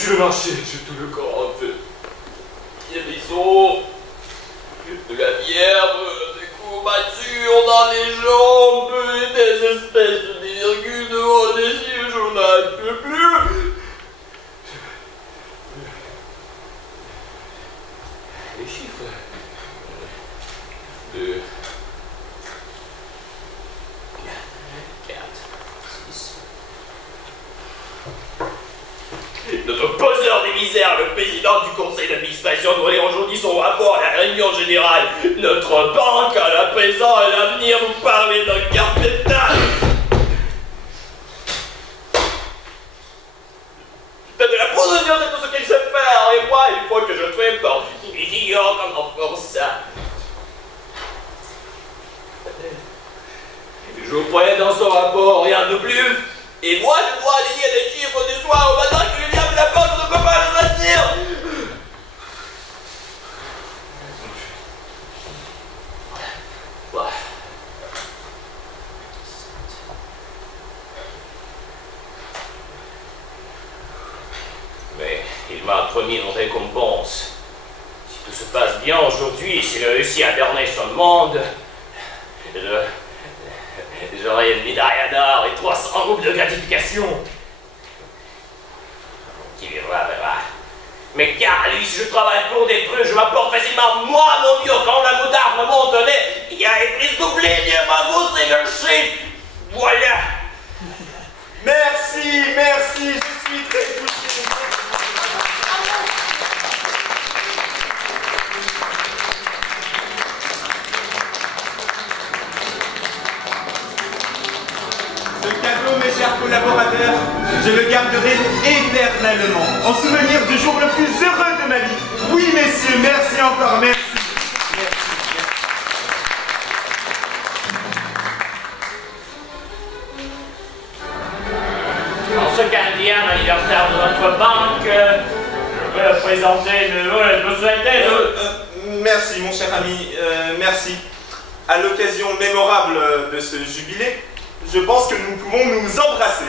sur le marché, j'ai tout le corps en fait. Des bisous, de la bière, des courbatures dans les jambes, et des espèces de virgules devant les yeux, j'en peux plus. Les chiffres. 2, 4, 6. Notre poseur des misères, le président du conseil d'administration, doit lire aujourd'hui son rapport à la réunion générale. Notre banque, à la présent et à l'avenir, nous parler d'un capital. De la position, c'est tout ce qu'il sait faire. Et moi, il faut que je trouve dans une idiot comme on fait ça. Je vous prends dans son rapport, rien de plus. Et moi, je dois aligner les chiffres du soir au matin que le diable la porte ne peut pas les attirer. Mais il m'a promis une récompense. Si tout se passe bien aujourd'hui, s'il réussit à berner son monde, j'aurai une médaille d'or et 300 roubles de gratification. Qui verra, verra. Mais car lui, si je travaille pour des trucs, je m'apporte facilement moi, mon Dieu, quand la moutarde me monte au nez, il y a les prises doublées, bien bravo, c'est le chiffre. Voilà. Merci, merci, je suis très touché. Ce cadeau, mes chers collaborateurs, je le garderai éternellement, en souvenir du jour le plus heureux de ma vie. Oui, messieurs, merci encore, merci. En ce 15e anniversaire de notre banque, je veux présenter le souhaiter de... Merci, mon cher ami, merci. À l'occasion mémorable de ce jubilé, je pense que nous pouvons nous embrasser.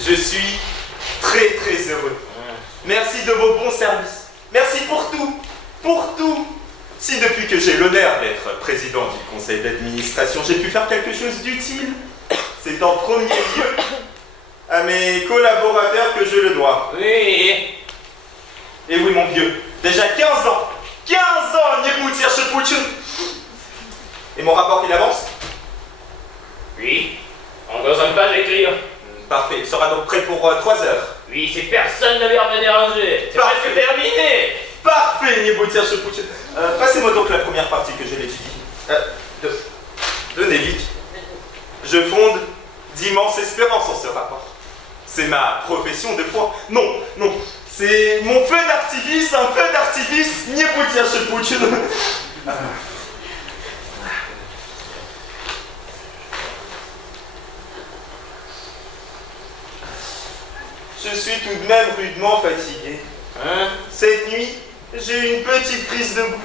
Je suis très très heureux. Merci de vos bons services. Merci pour tout. Pour tout. Si depuis que j'ai l'honneur d'être président du conseil d'administration, j'ai pu faire quelque chose d'utile, c'est en premier lieu à mes collaborateurs que je le dois. Oui. Et oui, mon vieux, déjà 15 ans. 15 ans, Nieboutir chez Poutine. Et mon rapport, il avance? Oui. On doit une page écrire. Parfait, il sera donc prêt pour 3 heures. Oui, si personne ne vient me déranger. C'est presque terminé. Parfait, Nieboutir chez Poutine. Passez-moi donc la première partie que je l'étudie. De Nevik. Je fonde d'immenses espérances en ce rapport. C'est ma profession de foi. Non, non, c'est mon feu d'artifice, un feu d'artifice, Nieboutir chez Poutine. Je suis tout de même rudement fatigué. Hein? Cette nuit, j'ai eu une petite prise de boue.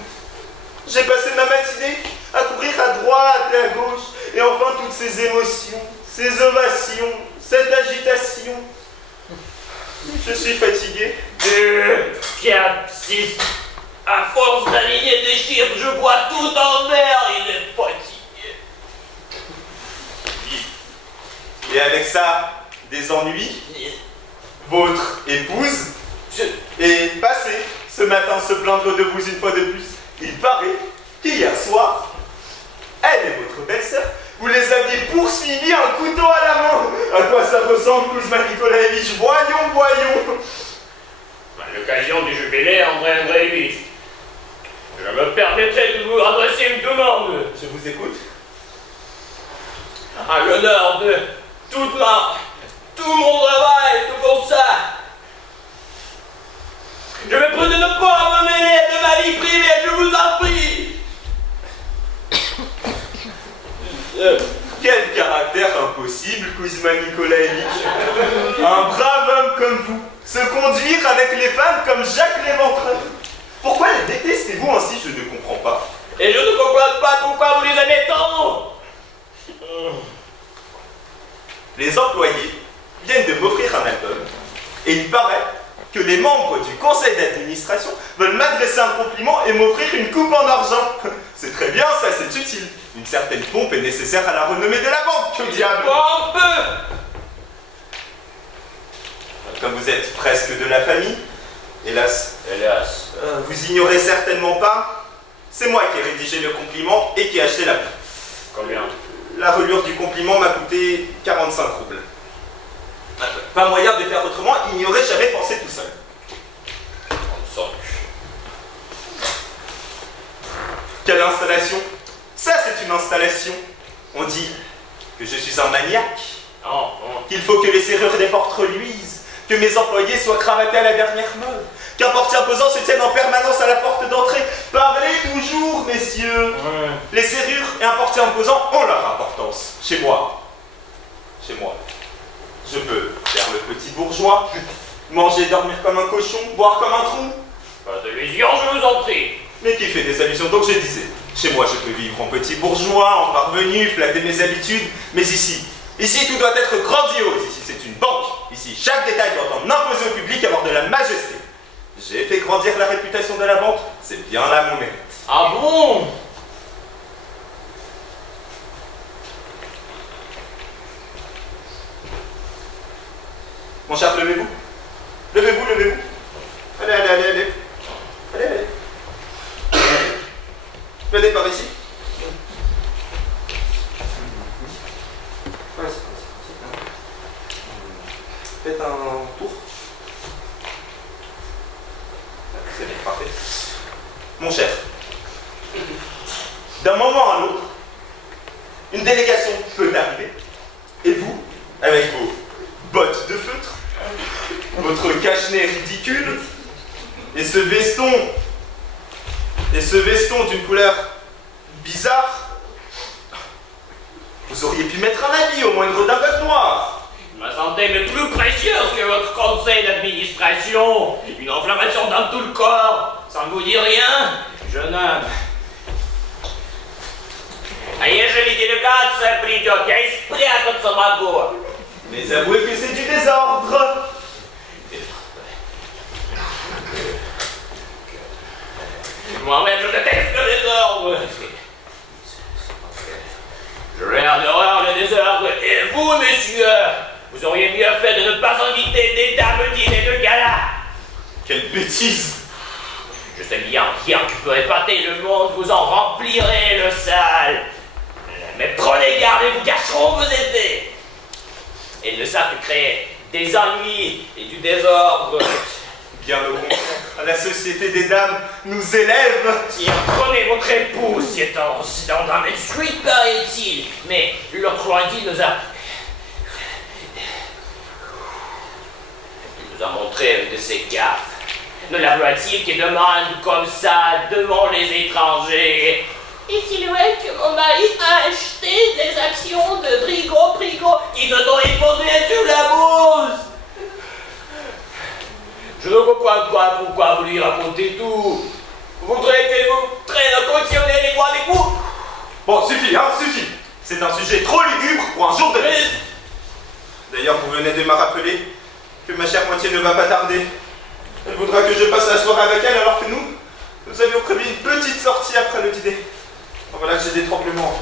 J'ai passé ma matinée à courir à droite et à gauche, et enfin toutes ces émotions, ces ovations, cette agitation. Je suis fatigué. 2, 4, 6. À force d'aligner des chiffres, je vois tout en vert. Il est fatigué. Et avec ça, des ennuis. Votre épouse est passée ce matin se plaindre de vous une fois de plus. Il paraît qu'hier soir, elle et votre belle-sœur, vous les aviez poursuivis un couteau à la main. À quoi ça ressemble, Kouzma Nikolaevitch? Voyons, voyons. À l'occasion du jubilé, André Andreevitch, je me permettrai de vous adresser une demande. Je vous écoute. À l'honneur de tout mon travail, pour ça. Je me prie de ne pas me mêler de ma vie privée, je vous en prie. Quel caractère impossible, Kouzma Nikolaevitch. Un brave homme comme vous, se conduire avec les femmes comme Jacques l'Éventreur. Pourquoi les détestez-vous ainsi? Je ne comprends pas. Et je ne comprends pas pourquoi vous les aimez tant. Les employés viennent de m'offrir un album et il paraît que les membres du conseil d'administration veulent m'adresser un compliment et m'offrir une coupe en argent. C'est très bien, ça, c'est utile. Une certaine pompe est nécessaire à la renommée de la banque, que diable. Pompe. Comme vous êtes presque de la famille, hélas, vous ignorez certainement pas, c'est moi qui ai rédigé le compliment et qui ai acheté la pompe. Combien? La relure du compliment m'a coûté 45 roubles. Pas moyen de faire autrement, il n'y aurait jamais pensé tout seul. Quelle installation? Ça, c'est une installation. On dit que je suis un maniaque, qu'il faut que les serrures des portes reluisent, que mes employés soient cravatés à la dernière mode, qu'un portier imposant se tienne en permanence à la porte d'entrée. Parlez toujours, messieurs. Les serrures et un portier imposant ont leur importance. Chez moi, je peux faire le petit bourgeois, manger et dormir comme un cochon, boire comme un trou. Pas d'illusion, je vous en prie. Mais qui fait des allusions? Donc je disais, chez moi je peux vivre en petit bourgeois, en parvenu, flatter mes habitudes, mais ici tout doit être grandiose, ici c'est une banque, ici chaque détail doit en imposer au public, avoir de la majesté. J'ai fait grandir la réputation de la banque, c'est bien là mon mérite. Ah bon? Mon cher, levez-vous. Levez-vous, levez-vous. Allez, allez, allez, allez. Allez, allez. Venez par ici. Faites un tour. C'est bien, parfait. Mon cher, d'un moment à l'autre, une délégation peut arriver, et vous, avec vos bottes de feutre, votre cache-nez ridicule, et ce veston d'une couleur bizarre, vous auriez pu mettre un habit, au moins une redingote noire. Ma santé m'est plus précieuse que votre conseil d'administration. Une inflammation dans tout le corps, ça ne vous dit rien, jeune homme. А ежели делегация придет, я и спрятаться могу. Mais avouez que c'est du désordre. Moi-même, je déteste le désordre. Je regarde d'horreur le désordre. Et vous, messieurs, vous auriez mieux fait de ne pas inviter des dames dîner de gala. Quelle bêtise! Je sais bien, rien qui peut épater le monde, vous en remplirez le salle. Mais prenez garde et vous gâcheront vos effets. Ils ne savent que créer des ennuis et du désordre. Bien au contraire, la société des dames nous élève. Tiens, prenez votre épouse, si étant dans Main Street, paraît-il. Mais l'autre lundi nous a montré une de ses gaffes. Ne la voit-il qui demande comme ça devant les étrangers? Est-il vrai que mon mari a acheté des actions de Brigo qui se sont effondrées sur la bourse? Je ne comprends pas pourquoi vous lui racontez tout. Vous voudrez qu'elle vous traîne à cautionner les voix avec vous? Bon, suffit, hein, suffit. C'est un sujet trop lugubre pour un jour de fête. D'ailleurs, vous venez de me rappeler que ma chère moitié ne va pas tarder. Elle voudra que je passe la soirée avec elle alors que nous avions prévu une petite sortie après le dîner. Voilà que j'ai des tremblements.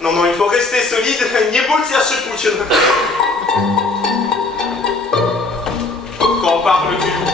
Non, il faut rester solide. Nie bójcie się płócien. Quand on parle du loup.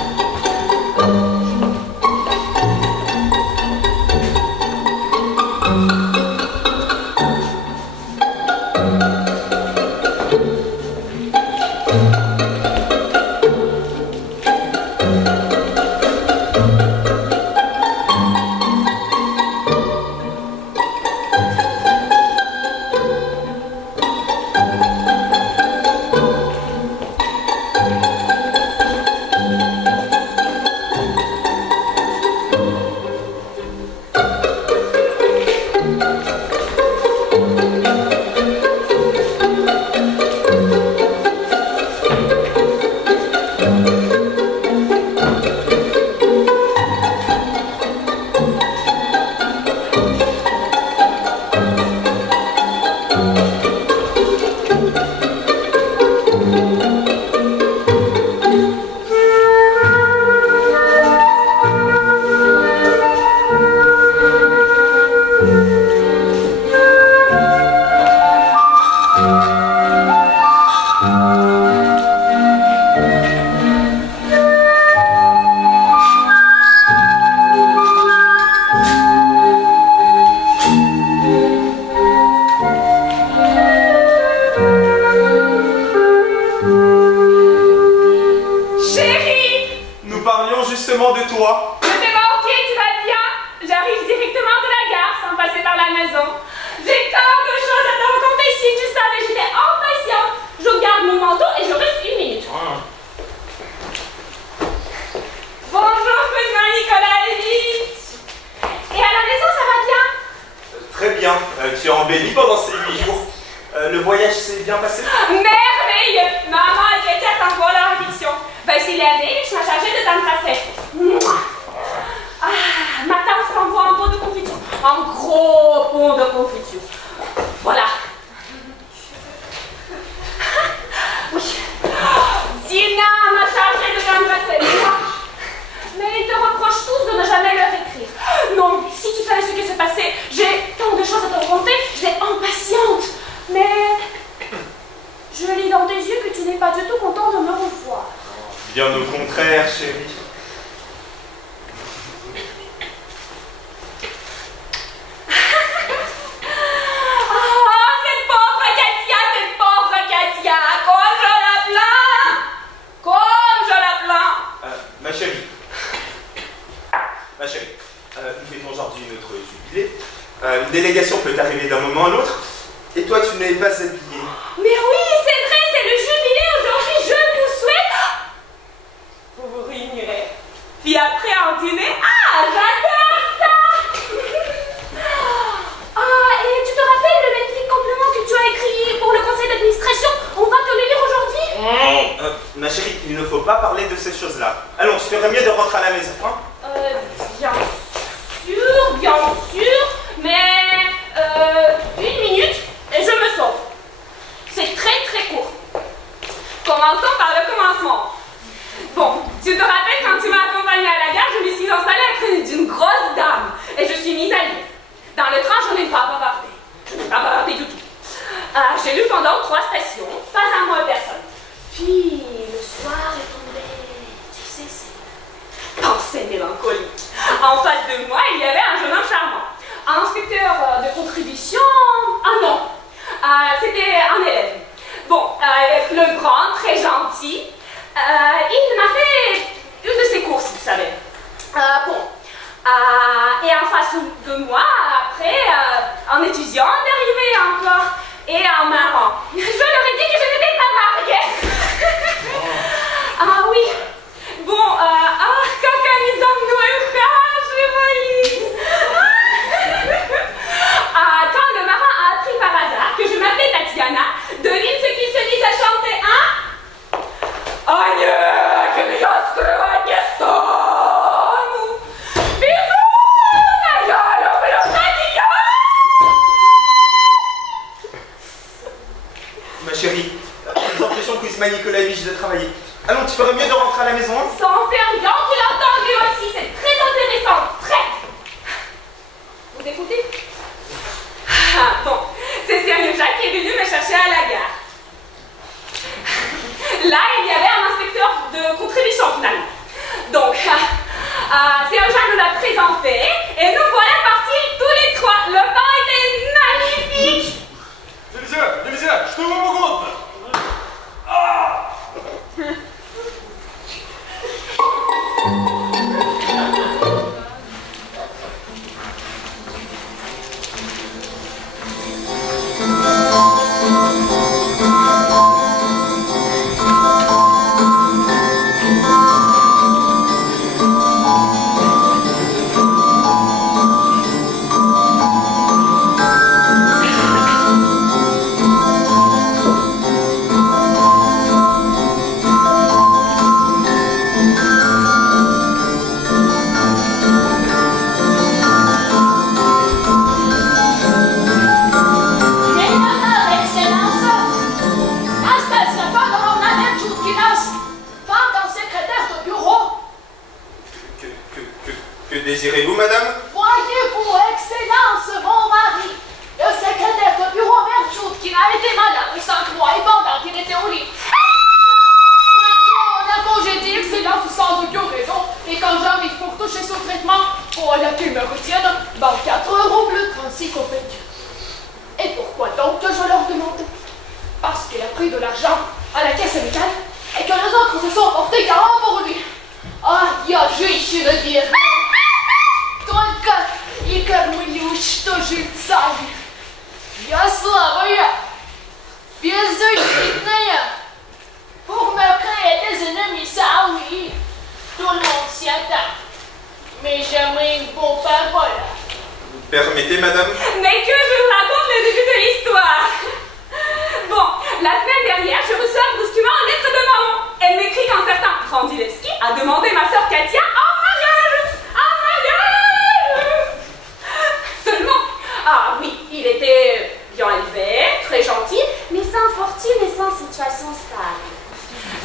ces 8 jours. Le voyage s'est bien passé? Merveilleux! Maman était tête en voie leur addiction. Voici l'année, je m'ai chargée de t'embrasser. Ah, ma tante t'envoie un pot de confiture. Un gros pot de confiture. Voilà. Oui. Dina m'a chargée de t'embrasser. Mais ils te reprochent tous de ne jamais leur écrire. Non, si tu savais ce qui s'est passé, j'ai tant de choses à te raconter, j'étais impatiente. Mais je lis dans tes yeux que tu n'es pas du tout content de me revoir. Bien au contraire, chérie. Nous fêtons aujourd'hui notre jubilé. Une délégation peut arriver d'un moment à l'autre, et toi tu n'es pas habillée. Mais oui, c'est vrai, c'est le jubilé aujourd'hui, je vous souhaite... Vous vous réunirez. Puis après en dîner, ah, j'adore ça. Ah, et tu te rappelles le magnifique complément que tu as écrit pour le conseil d'administration? On va te le lire aujourd'hui. Ma chérie, il ne faut pas parler de ces choses-là. Allons, tu ferais mieux de rentrer à la maison, hein? Bien sûr, mais une minute et je me sauve. C'est très très court. Commençons par le commencement. Bon, tu te rappelles quand tu m'as accompagnée à la gare, je me suis installée à côté d'une grosse dame et je suis mise à lire. Dans le train, je n'ai pas bavardé. Je n'ai pas bavardé du tout. J'ai lu pendant 3 stations, pas un mot à personne. Puis le soir est tombé, tu sais, c'est pensée mélancolique. En face de moi, il y avait un jeune homme charmant. Un inspecteur de contribution... Ah non, c'était un élève. Bon, le grand, très gentil, il m'a fait une de ses courses, vous savez. Et en face de moi, après, un étudiant est arrivé encore. Et un marrant. Je leur ai dit que je n'étais pas mariée. Ah oui. Bon, quand ils ont noué, quand le marin a appris par hasard que je m'appelais Tatiana, devine ce qu'il se mit à chanter, hein? Ah, nie, gwiazdka nie stanu. Bisous, ja lubię Tatiana. Ma chérie, nous empêchons Kuzma, Nicolas et Mich de travailler. Allons, tu ferais mieux de rentrer à la maison, hein? Sans faire bien, tu l'entends lui aussi, c'est très intéressant, très. Vous écoutez? Bon, c'est sérieux, Jacques qui est venu me chercher à la gare. Là, il y avait un inspecteur de contribution finalement. Donc, c'est un Jacques nous l'a présenté et nous voilà partis tous les 3. Le temps était magnifique. Nельзя, что вам угодно. Désirez-vous, madame? Voyez-vous, Excellence, mon mari, le secrétaire de bureau Berthoud, qui a été malade 5 mois et pendant qu'il était au lit. On a congédié Excellence sans aucune raison, et quand j'arrive pour toucher son traitement, voilà qu'il me retienne 24 € bleu 36 copèques. Et pourquoi donc que je leur demande? Parce qu'il a pris de l'argent à la caisse amicale et que les autres se sont portés garant pour lui. Ah, я женщина верная. Только и кормлю, что жильцами. Я слабая, беззащитная. Pour me créer des ennemis, ça oui, tout le monde s'y attend. Mais jamais une bonne parole. Permettez, madame? Mais que je vous raconte le début de l'histoire. Bon, la semaine dernière, je reçois brusquement une lettre de maman. Elle m'écrit qu'un certain Randilewski a demandé ma sœur Katia en mariage. En mariage. Seulement, ah oui, il était bien élevé, très gentil, mais sans fortune et sans situation stable.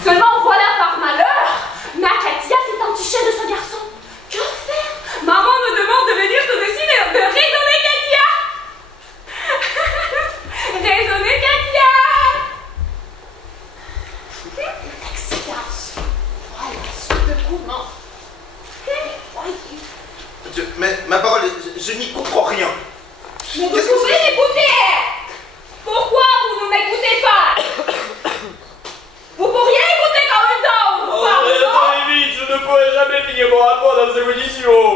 Seulement, voilà par malheur, ma Katia s'est entichée de ce garçon. Que faire? Maman me demande de venir tout de suite de raisonner Katia. Raisonner Katia. Excellence. Voilà ce dévouement. Voyez. Mais ma parole, je n'y comprends rien. Mais vous Qu'est-ce que pouvez c'est? m'écouter. Pourquoi vous ne m'écoutez pas? Vous pourriez écouter quand même temps, vous parlez, non? Attendez vite, je ne pourrai jamais finir mon rapport dans ces conditions.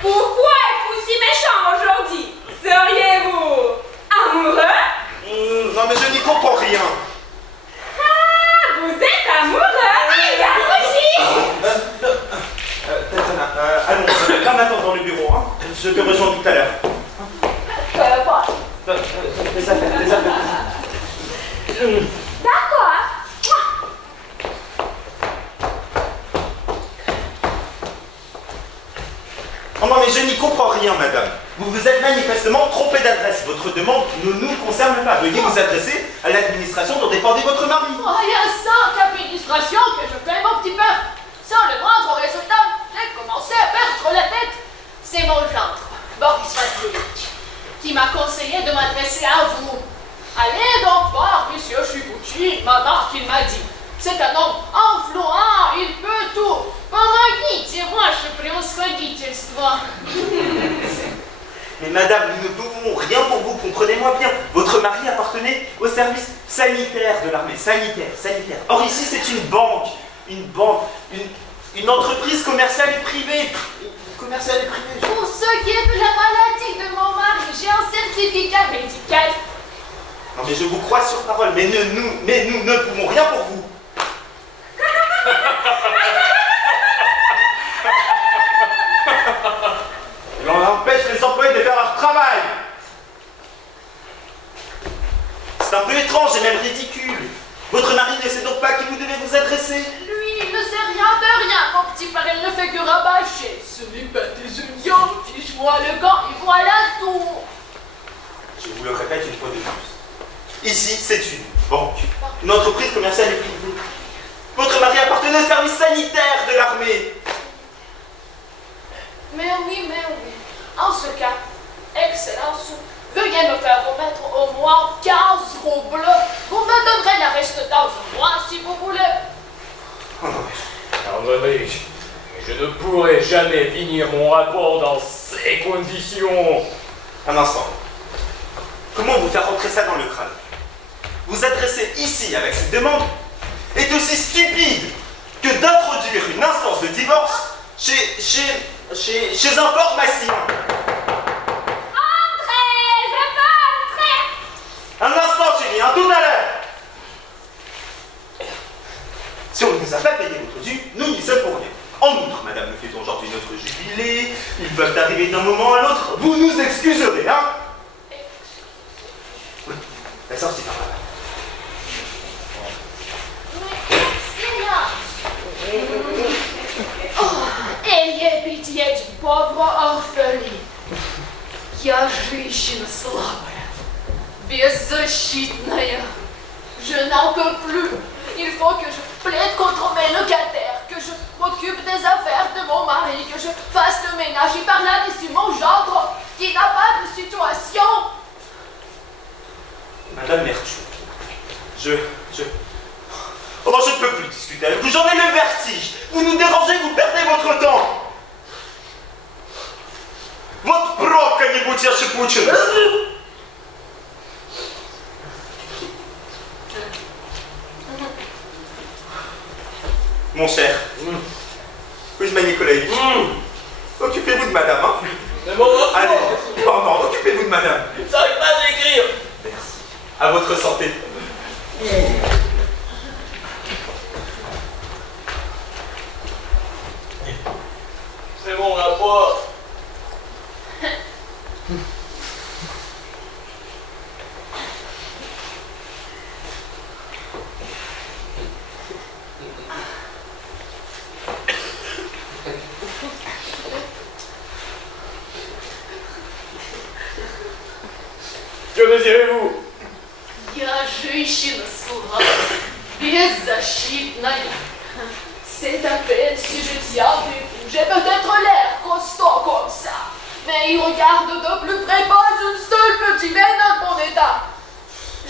Pourquoi êtes-vous si méchant aujourd'hui? Seriez-vous amoureux? Non mais je n'y comprends rien. Ah, vous êtes amoureux? Il a rougi. Tatiana, allons, viens m'attendre dans le bureau, hein. Je te rejoins tout à l'heure. Bon. Des affaires. D'accord. Oh non mais je n'y comprends rien, madame. Vous vous êtes manifestement trompé d'adresse. Votre demande ne nous concerne pas. Veuillez vous adresser à l'administration dont dépendait votre mari. Rien sans administration que je fais mon petit peu. Sans le moindre résultat, j'ai commencé à perdre la tête. C'est mon gendre, Boris Vasilievitch, qui m'a conseillé de m'adresser à vous. Allez donc voir monsieur Chibouchi, maman, qu'il m'a dit. C'est un homme influent, il peut tout. Помогите, ваше превосходительство. Mais madame, nous ne pouvons rien pour vous, comprenez-moi bien. Votre mari appartenait au service sanitaire de l'armée. Sanitaire. Or ici, c'est une banque, une entreprise commerciale et privée. Pour ce qui est de la maladie de mon mari, j'ai un certificat médical. Non mais je vous crois sur parole, mais nous ne pouvons rien pour vous. On empêche les employés de faire leur travail. C'est un peu étrange et même ridicule. Votre mari ne sait donc pas à qui vous devez vous adresser. Lui, il ne sait rien de rien, mon petit père, il ne fait que rabâcher. Ce n'est pas des oignons, fiche-moi le gant, et voilà tout. Je vous le répète une fois de plus. Ici, c'est une banque, une entreprise commerciale et privée. Votre mari appartenait au service sanitaire de l'armée. Mais oui. En ce cas, Excellence, veuillez me faire remettre au moins 15 roubles. Vous me donnerez le reste dans un mois si vous voulez. André, je ne pourrai jamais finir mon rapport dans ces conditions. Un instant. Comment vous faire rentrer ça dans le crâne? Vous adresser ici avec cette demande est aussi stupide que d'introduire une instance de divorce chez un pharmacien. Entrez, je peux entrer. Un instant, chérie, tout à l'heure. Si on ne nous a pas payé votre dû, nous n'y sommes pour rien. En outre, madame, nous fêtons aujourd'hui notre jubilé, ils peuvent arriver d'un moment à l'autre, vous nous excuserez, hein? Oui, la sortie par là. Ayez pitié d'une pauvre orpheline. Я женщина слабая, беззащитная. Je n'en peux plus. Il faut que je plaide contre mes locataires, que je m'occupe des affaires de mon mari, que je fasse le ménage. Et par là, dessus mon gendre qui n'a pas de situation. Madame Merthieu, Oh non, je ne peux plus discuter avec vous, j'en ai le vertige. Vous nous dérangez, vous perdez votre temps. Вот пробка-нибудь я шипучина. Mon cher, Kuzma Nikolaïevitch, occupez-vous de madame, hein? C'est mon rapport. Allez, non, occupez-vous de madame. J'arrive pas à l'écrire. Merci. À votre santé. C'est mon rapport. désirez-vous? Я женщина слова, беззащитная. C'est à peine si je tiens debout. J'ai peut-être l'air costaud comme ça, mais il regarde de plus près pas une seule petite veine dans mon état.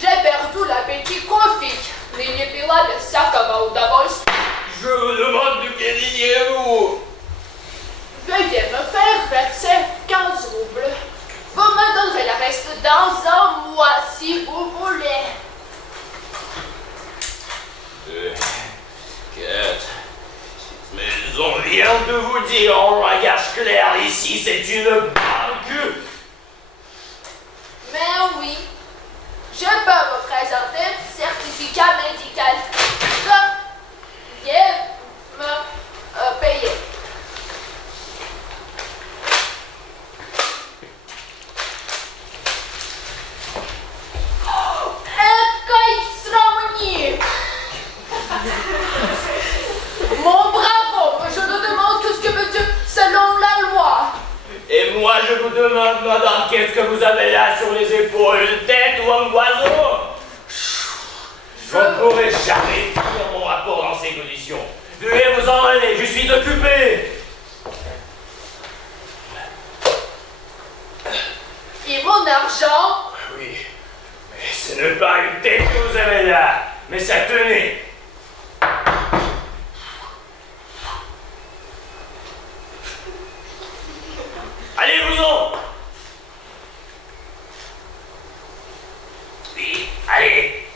J'ai perdu l'appétit copique, mais не пила без всякого удовольствия. Je vous demande de quel désirez-vous? Veuillez me faire verser 15 roubles. Vous me donnerez le reste dans un mois si vous voulez. 2, 4. Mais on vient de vous dire en langage clair, ici c'est une banque. Mais oui, je peux vous présenter certificat médical. Veuillez me payer. Какой срамник! Mon bravo, je te demande que ce que veut Dieu selon la loi. Et moi je vous demande, madame, qu'est-ce que vous avez là sur les épaules? Une tête ou un oiseau? Je ne pourrai jamais faire mon rapport dans ces conditions. Veuillez vous en aller, je suis occupé. Et mon argent? Oui, mais ce n'est pas une tête que vous avez là, mais ça tenait. Allez-vous-en! Oui, allez!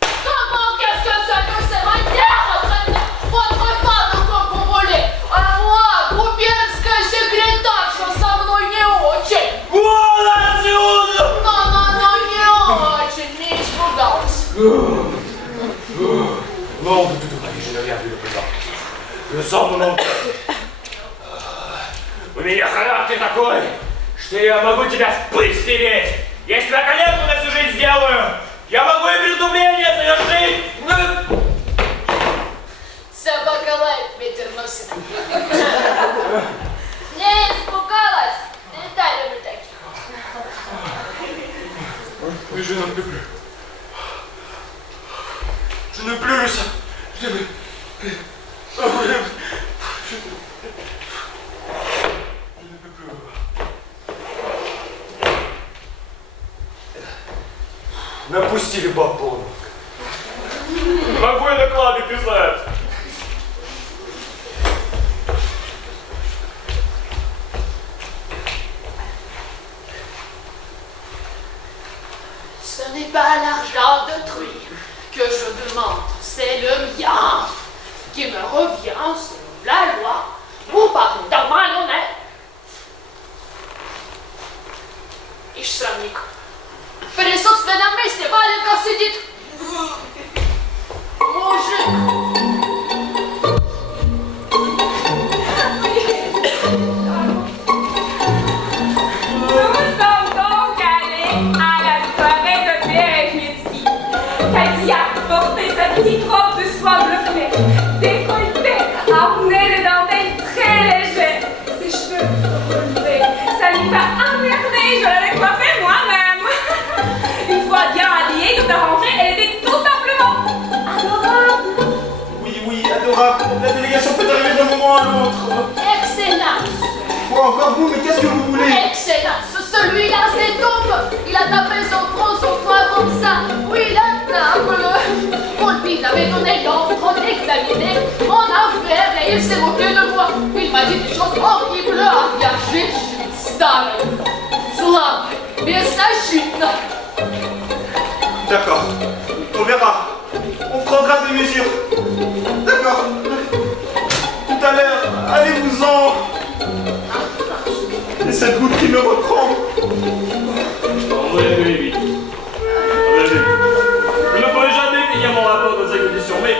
Comment qu'est-ce que ça peut c'est ma guerre? Votre femme comme vous voulez. А moi, губернская секретарша со мной не очень. Вон отсюда! Но не очень, не испугалась. Non, de toute manière, je n'ai rien vu de présent. Je sens mon oncle. У меня характер такой, что я могу тебя в пыль стереть. Если я коллегу на всю жизнь сделаю, я могу и преступление совершить. Собака лает, ветер носит. Не испугалась. Летали мы такие. Mais je n'en peux plus. Je ne plus le sang. Je ne peux plus. Напустили бабону. Могу и доклады писать. Ce n'est pas l'argent d'autrui que je demande, c'est le mien qui me revient selon la loi. Vous parlez d'un malhonnête. Ишь, срамник. В присутственном месте Валенка сидит. Мужик. Nous sommes donc allés à la soirée de Berezhnitsky. Katia portait sa petite robe de soie bleu clair, décolletée, ornée de dentelles très légères. Ses cheveux relevés, ça lui va à merveille, je l'avais coiffée moi-même. Une fois bien habillée, tout arrangée, elle était tout simplement adorable. Oui, adorable. La délégation peut arriver d'un moment à l'autre. Excellence. Quoi, encore vous, mais qu'est-ce que vous voulez? Excellence. Celui-là, c'est donc. Il a tapé son front, son poing comme ça. Oui, la table. Colby l'avait donné l'ordre d'examiner mon affaire et il s'est moqué de moi. Il m'a dit des choses horribles à gager. Старая, слабая, беззащитная. D'accord. On verra. On prendra des mesures. D'accord. Tout à l'heure, allez-vous-en. Et cette goutte qui me reprend. Enlevez vite. Enlevez. Je ne pourrai jamais finir mon rapport dans ces conditions, mais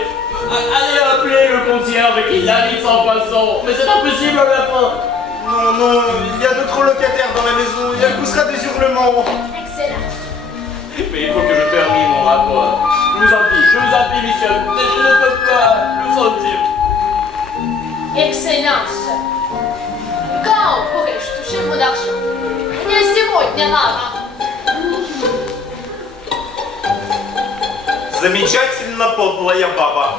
allez appeler le concierge qui l'invite en passant. Mais c'est impossible à la fin. Non, il y a d'autres locataires dans la maison. Il poussera des hurlements. Excellence. Mais il faut que je termine mon rapport. Je vous en prie, Michel. Mais je ne peux pas le sentir. Excellence. Quand pourrais-je toucher mon argent? Мне сегодня надо. Замечательно подлая баба.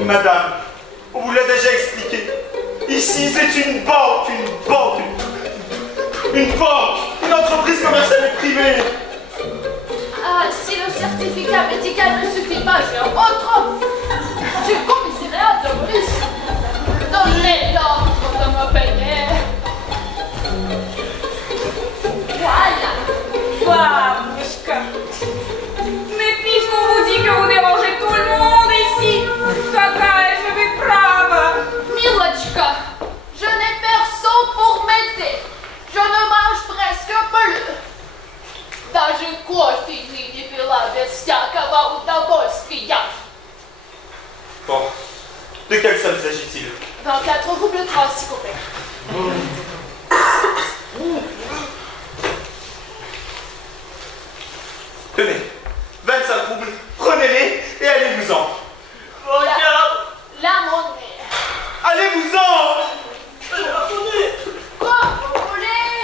Madame, on vous l'a déjà expliqué. Ici, c'est une banque, une entreprise commerciale et privée. Ah, si le certificat médical ne suffit pas, j'ai un autre. Du commissariat de police. Donnez l'ordre de me payer. Voilà. Бабушка. Mais puisqu'on vous dit que vous dérangez tout le monde ici, какая же вы права? Милочка, je n'ai personne pour m'aider. Je ne mange presque plus. Даже кофе не пила без всякого удовольствия. Bon, de quelle somme s'agit-il? 24 roubles 36 copecks. Tenez, 25 roubles, prenez-les et allez-vous-en. Voilà, la monnaie. Allez-vous-en! Quoi, vous voulez?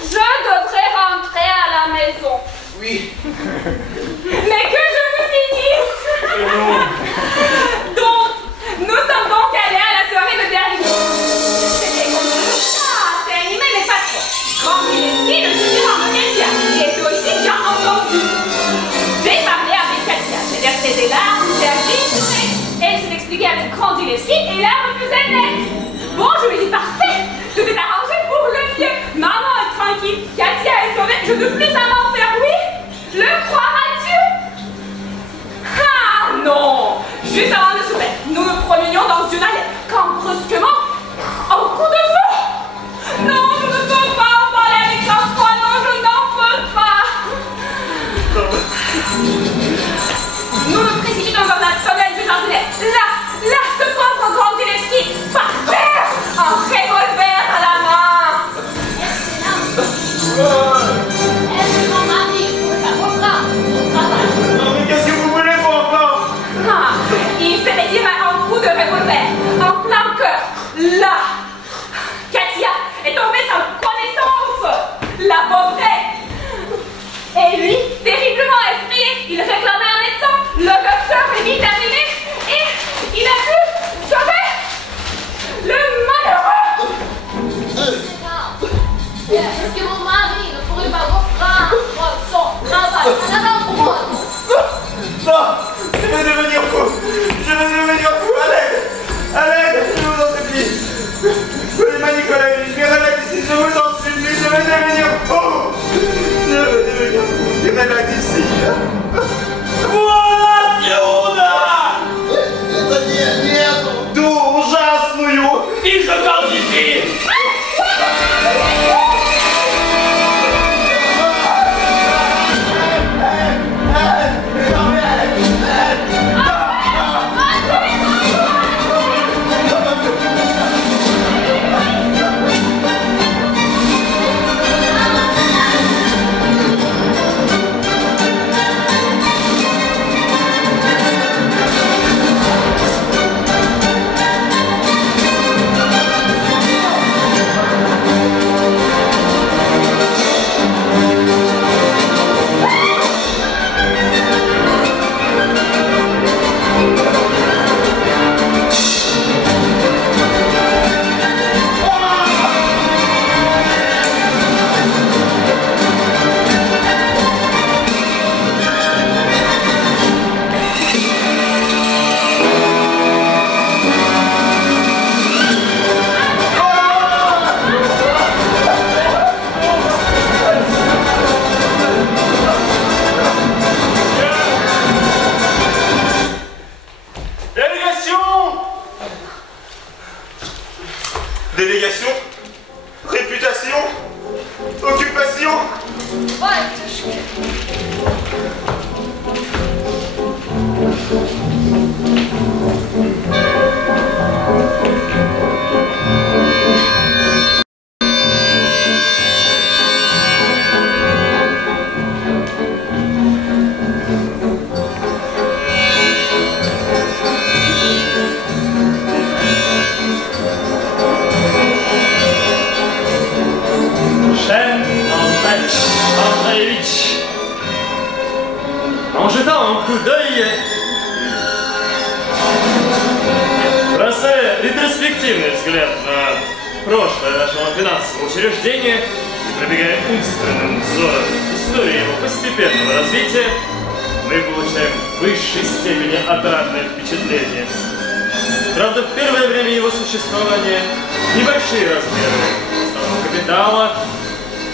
Je devrais rentrer à la maison. Oui. Mais que je vous finisse. Donc, nous sommes donc allés à la soirée de dernier. C'était comme ça, c'est animé mais pas trop. Quand il est ici, le soutien en Katia. Et toi aussi, tu as entendu. J'ai parlé avec Katia. J'ai versé des larmes, j'ai agi. Elle s'est expliquée avec grande inésie et là, refusait net. Bon, je lui ai dit parfait. Tout est arrangé pour le mieux. Maman est tranquille. Katia est sauvée. Je ne veux plus savoir en faire, oui. Le croiras-tu? Ah non. Juste avant de souper, nous nous promenions dans une allée quand brusquement, un coup de feu. Non, je ne peux pas en parler avec François. Non, je n'en peux pas. Nous nous précipitons dans la tonnelle du jardinet. Là, ce pauvre grand Gillespie, par terre, un revolver à la main. Excellent. Est-ce mon mari pour la reprendre son travail? Non mais qu'est-ce que vous voulez moi encore? Ah, il s'est tiré un coup de revolver en plein cœur. Là, Katia est tombée sans connaissance. La pauvreté. Et lui, terriblement effrayé, il réclamait un médecin. Le docteur est vite arrivé et il a pu sauver le malheureux. Excellent. Est-ce que mon mari ne pourrait pas reprendre son travail à l'avant-droite? Non, je vais devenir fou. Je vais devenir fou. À l'aide, je vous en supplie. Prenez-moi Nicolas, je vais relax ici, je vous en supplie. Je vais devenir fou. Je vais devenir fou. Je relax ici. Voilà, Fiona! Ту ужасную! И шагал иди! Délégation, réputation, occupation. Батюшки. En jetant un coup d'œil, бросая ретроспективный взгляд на прошлое нашего финансового учреждения и пробегая умственным взором историю его постепенного развития, мы получаем в высшей степени отрадное впечатление. Правда, в первое время его существования небольшие размеры основного капитала,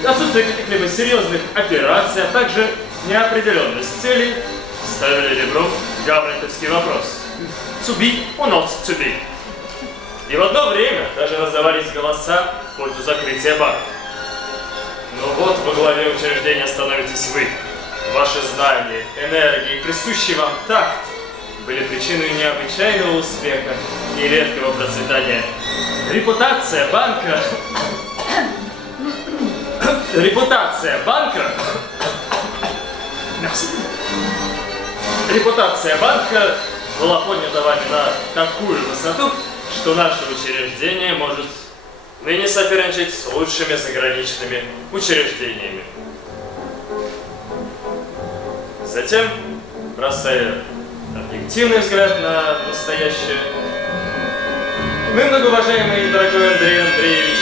отсутствие каких-либо серьезных операций, а также неопределенность целей ставили ребром гамлетовский вопрос «to be or not to be». И в одно время даже раздавались голоса в пользу закрытия банка. Но вот во главе учреждения становитесь вы. Ваши знания, энергии, присущий вам такт были причиной необычайного успеха и редкого процветания. Репутация банка... Репутация банка... Репутация банка была поднята вами на такую высоту, что наше учреждение может ныне соперничать с лучшими заграничными учреждениями. Затем, бросая объективный взгляд на настоящее, мы, многоуважаемый и дорогой Андрей Андреевич,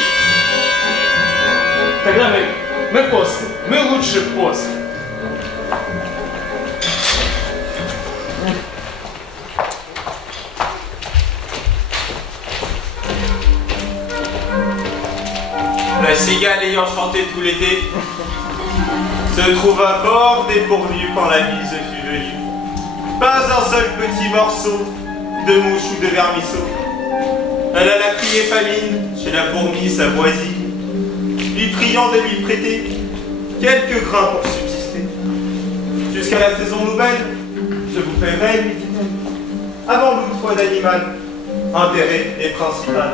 тогда мы после, мы лучше после. La cigale ayant chanté tout l'été se trouva fort dépourvue quand la bise fut venue. Pas un seul petit morceau de mouche ou de vermisseau. Elle alla crier famine chez la fourmi sa voisine, lui priant de lui prêter quelques grains pour subsister. Jusqu'à la saison nouvelle, je vous paierai, lui dit-elle. Avant l'autre fois d'animal, intérêt et principal.